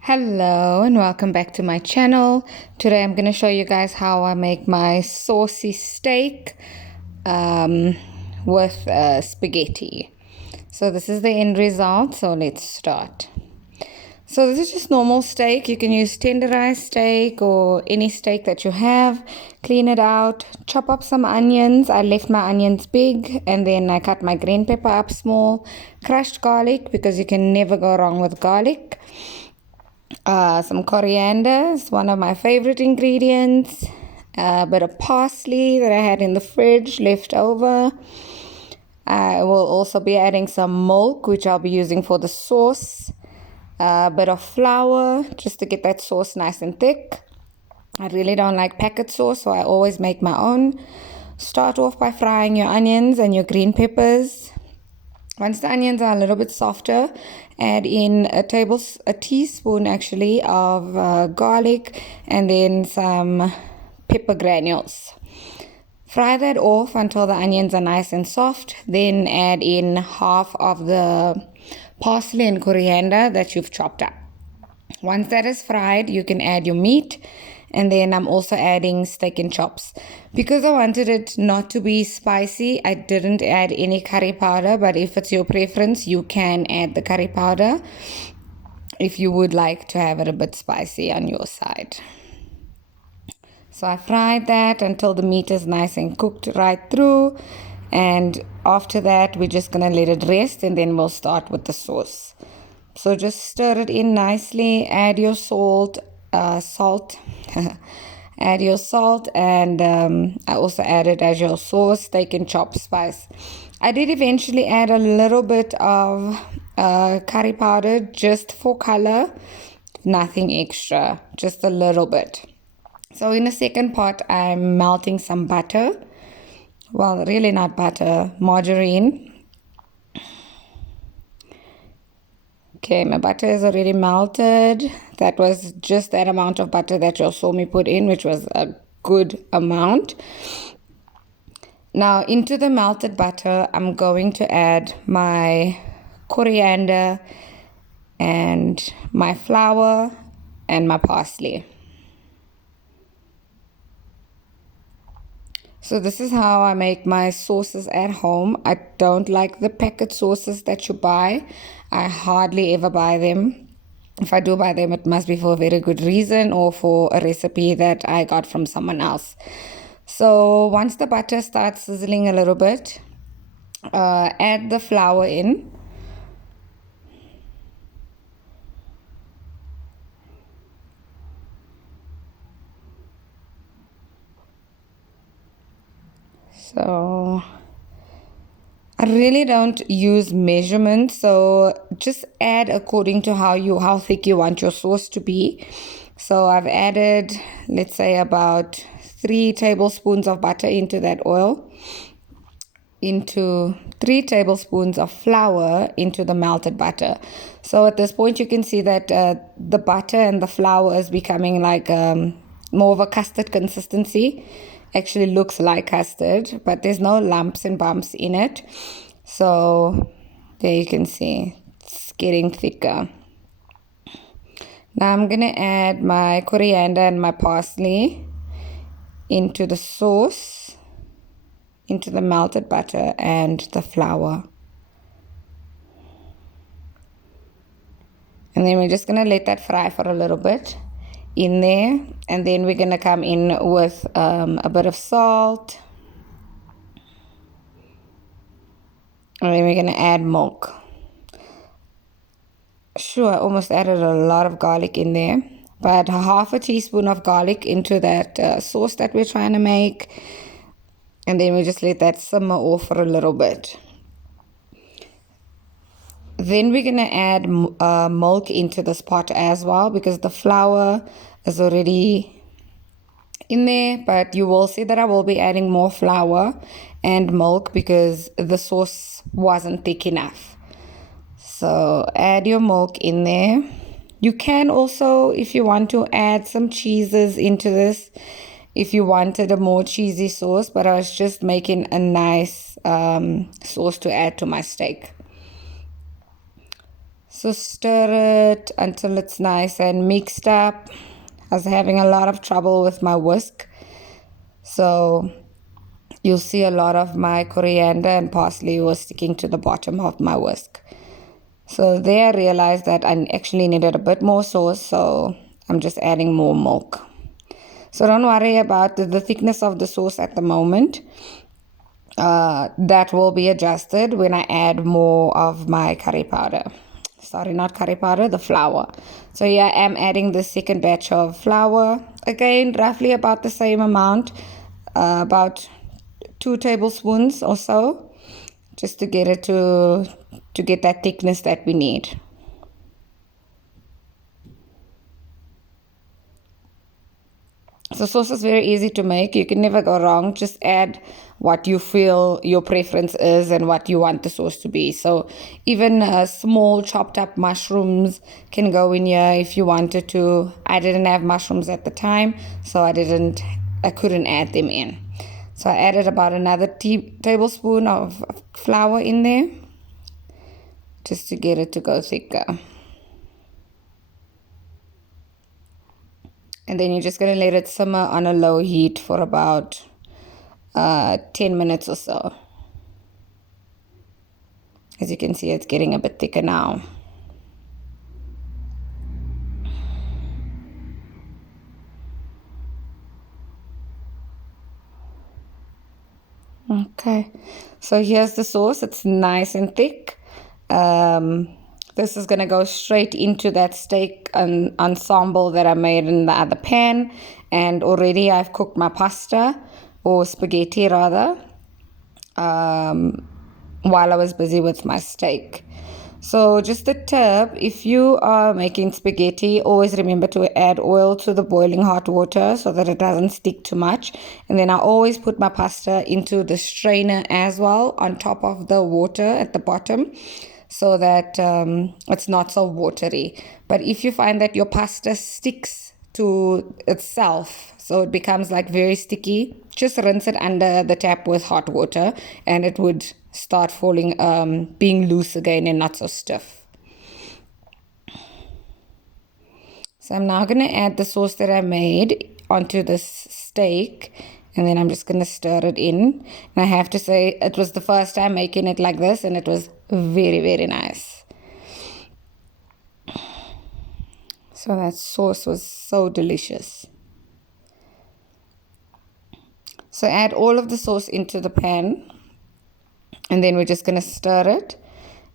Hello and welcome back to my channel. Today I'm going to show you guys how I make my saucy steak with spaghetti. So this is the end result, so let's start. So this is just normal steak. You can use tenderized steak or any steak that you have. Clean it out, chop up some onions. I left my onions big and then I cut my green pepper up small. Crushed garlic because you can never go wrong with garlic. Some coriander is one of my favorite ingredients. A bit of parsley that I had in the fridge left over. I will also be adding some milk, which I'll be using for the sauce. A bit of flour just to get that sauce nice and thick. I really don't like packet sauce, so I always make my own. Start off by frying your onions and your green peppers. Once the onions are a little bit softer, add in a teaspoon actually of garlic and then some pepper granules. Fry that off until the onions are nice and soft. Then add in half of the parsley and coriander that you've chopped up. Once that is fried, you can add your meat. And then I'm also adding steak and chops. Because I wanted it not to be spicy, I didn't add any curry powder. But if it's your preference, you can add the curry powder if you would like to have it a bit spicy on your side. So I fried that until the meat is nice and cooked right through. And after that, we're just going to let it rest and then we'll start with the sauce. So just stir it in nicely, add your salt. Add your salt, and I also added as your sauce steak and chop spice. I did eventually add a little bit of curry powder just for color, nothing extra, just a little bit. So in the second pot, I'm melting some butter. Well, really not butter, margarine. Okay, my butter is already melted. That was just that amount of butter that you saw me put in, which was a good amount. Now, into the melted butter, I'm going to add my coriander and my flour and my parsley. So this is how I make my sauces at home. I don't like the packet sauces that you buy. I hardly ever buy them. If I do buy them, it must be for a very good reason or for a recipe that I got from someone else. So once the butter starts sizzling a little bit, add the flour in. So I really don't use measurements, so just add according to how thick you want your sauce to be. So I've added, let's say, about 3 tablespoons of butter into that oil, into 3 tablespoons of flour into the melted butter. So at this point you can see that the butter and the flour is becoming like more of a custard consistency. Actually looks like custard, but there's no lumps and bumps in it. So there you can see it's getting thicker. Now I'm gonna add my coriander and my parsley into the sauce, into the melted butter and the flour. And then we're just gonna let that fry for a little bit in there, and then we're gonna come in with a bit of salt, and then we're gonna add milk. Sure, I almost added a lot of garlic in there, but half a teaspoon of garlic into that sauce that we're trying to make, and then we just let that simmer off for a little bit. Then we're gonna add milk into this pot as well, because the flour is already in there, but you will see that I will be adding more flour and milk because the sauce wasn't thick enough. So add your milk in there. You can also, if you want to, add some cheeses into this if you wanted a more cheesy sauce, but I was just making a nice sauce to add to my steak. So stir it until it's nice and mixed up. I was having a lot of trouble with my whisk. So you'll see a lot of my coriander and parsley was sticking to the bottom of my whisk. So there I realized that I actually needed a bit more sauce, so I'm just adding more milk. So don't worry about the thickness of the sauce at the moment. That will be adjusted when I add more of my curry powder. Sorry, not curry powder, the flour. So yeah, I'm adding the second batch of flour. Again, roughly about the same amount, about 2 tablespoons or so, just to get it to get that thickness that we need. So sauce is very easy to make. You can never go wrong. Just add what you feel your preference is and what you want the sauce to be. So even small chopped up mushrooms can go in here if you wanted to. I didn't have mushrooms at the time, so I couldn't add them in. So I added about another tablespoon of flour in there just to get it to go thicker. And then you're just going to let it simmer on a low heat for about 10 minutes or so. As you can see, it's getting a bit thicker now. Okay, so here's the sauce. It's nice and thick. This is going to go straight into that steak ensemble that I made in the other pan. And already I've cooked my pasta, or spaghetti rather, while I was busy with my steak. So just a tip, if you are making spaghetti, always remember to add oil to the boiling hot water so that it doesn't stick too much. And then I always put my pasta into the strainer as well on top of the water at the bottom, so that it's not so watery. But if you find that your pasta sticks to itself, so it becomes like very sticky, just rinse it under the tap with hot water and it would start being loose again and not so stiff. So I'm now going to add the sauce that I made onto this steak, and then I'm just going to stir it in. And I have to say, it was the first time making it like this, and it was very, very nice. So that sauce was so delicious. So add all of the sauce into the pan, and then we're just going to stir it,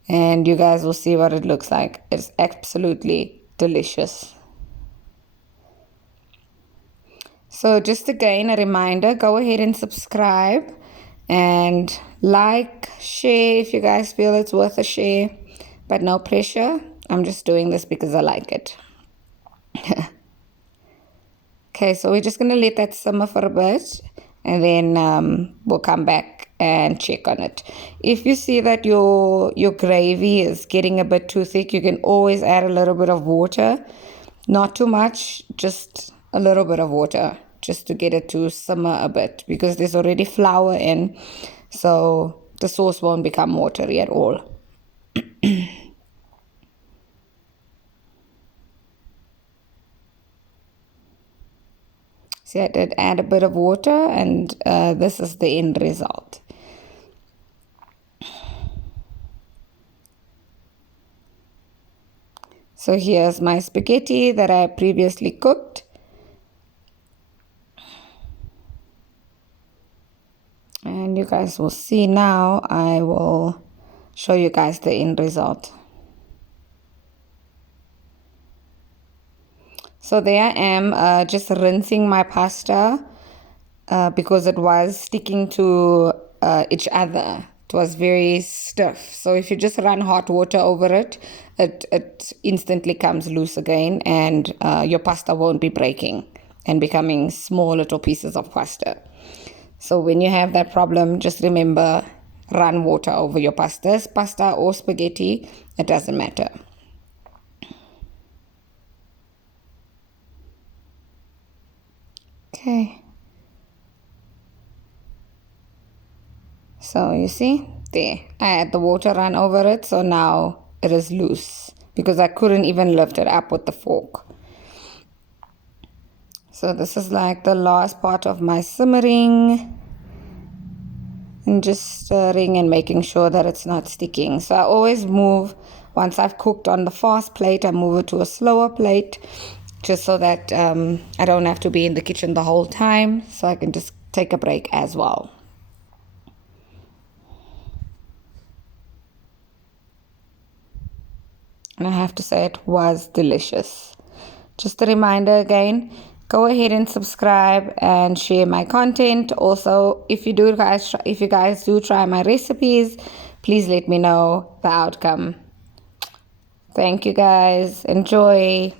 and you guys will see what it looks like. It's absolutely delicious. So just again, a reminder, go ahead and subscribe and like, share if you guys feel it's worth a share, but no pressure. I'm just doing this because I like it. Okay, so we're just going to let that simmer for a bit, and then we'll come back and check on it. If you see that your gravy is getting a bit too thick, you can always add a little bit of water. Not too much, just a little bit of water, just to get it to simmer a bit, because there's already flour in, so the sauce won't become watery at all. See, I did add a bit of water, and this is the end result. So here's my spaghetti that I previously cooked. And you guys will see now, I will show you guys the end result. So there I am, just rinsing my pasta because it was sticking to each other. It was very stiff. So if you just run hot water over it, it instantly comes loose again, and your pasta won't be breaking and becoming small little pieces of pasta. So when you have that problem, just remember, run water over your pasta or spaghetti, it doesn't matter. Okay. So you see, there, I had the water run over it, so now it is loose. because I couldn't even lift it up with the fork. So this is like the last part of my simmering, and just stirring and making sure that it's not sticking. So I always move, once I've cooked on the fast plate, I move it to a slower plate, just so that I don't have to be in the kitchen the whole time, so I can just take a break as well. And I have to say, it was delicious. Just a reminder again, go ahead and subscribe and share my content. Also, if you guys do try my recipes, please let me know the outcome. Thank you guys. Enjoy.